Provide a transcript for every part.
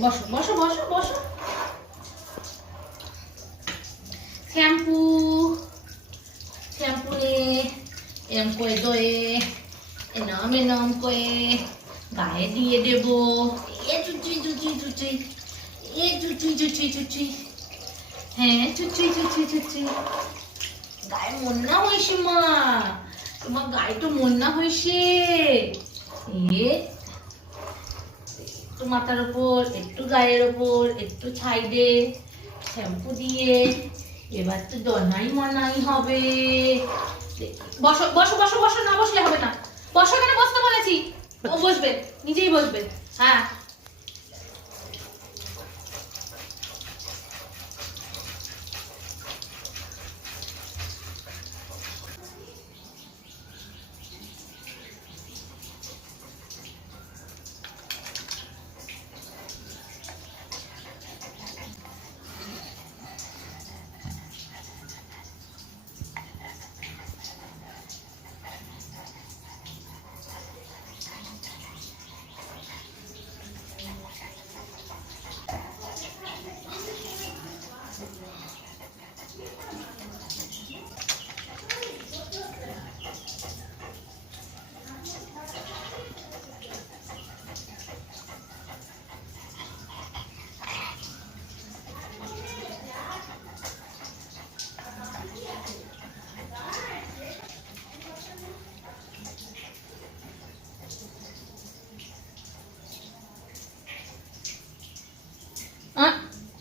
বসো বসো বসো বসো। শ্যাম্পু শ্যাম্পু রে এরম করে দয়ে এনাম এনাম করে গায়ে দিয়ে দেব এ চুচি চুচি চুচি এ চুচি চুচি চুচি হ্যাঁ চুচি চুচি চুচি গায়ে মন্না হয়েছে মা তোমার গায়ে তো মন্না হয়েছে এ একটু মাথার ওপর একটু গায়ের ওপর একটু সাইডে শ্যাম্পু দিয়ে এবার তো দনাই মনাই হবে। বসো বসো বসো বসো, না বসলে হবে না। বসো কেন বসতে বলেছি। ও বসবে, নিজেই বসবে। হ্যাঁ।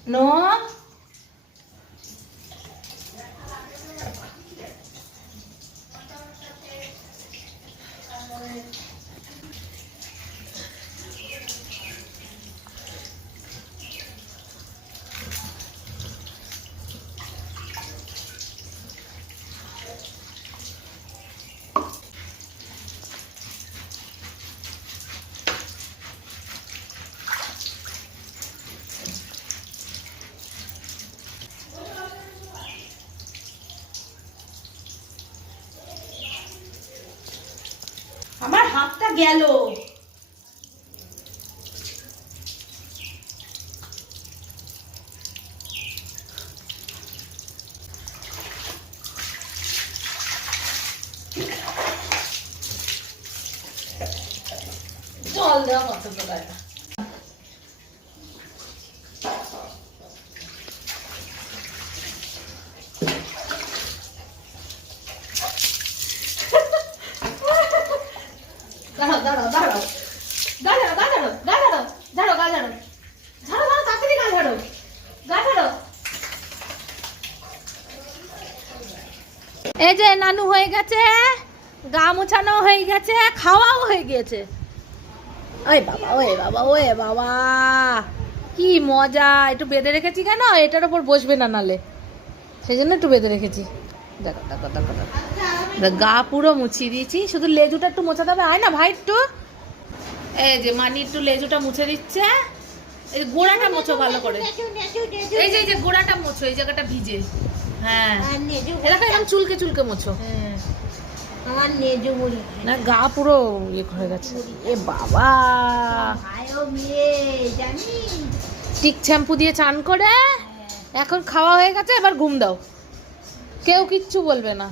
喏。হাতটা গেল। জল দেওয়া কত প্রকার এই যে নানু হয়ে গেছে গা মোছানো হয়ে গেছে খাওয়াও হয়ে গেছে ওই বাবা ওই বাবা ওই বাবা। কি মজা একটু বেঁধে রেখেছি কেন? এটার ওপর বসবে না নালে। সেই জন্য একটু বেঁধে রেখেছি। দেখো দেখো দেখো দেখ, গা পুরো মুছিয়ে দিয়েছি। শুধু লেজুটা একটু মোছাতে হবে। আয় না ভাই একটু। এই যে মানি একটু লেজুটা মুছে দিচ্ছে। এই গোড়াটা মোছো ভালো করে। এই যে এই যে গোড়াটা মোছো এই জায়গাটা ভিজে। হ্যাঁ। এলাকা এরকম চুলকে চুলকে মোছো। আমার নেজু মুড়ি না গা পুরো ইয়ে হয়ে গেছে। এ বাবা। টিক শ্যাম্পু দিয়ে চান করে। এখন খাওয়া হয়ে গেছে এবার ঘুম দাও। কেউ কিচ্ছু বলবে না।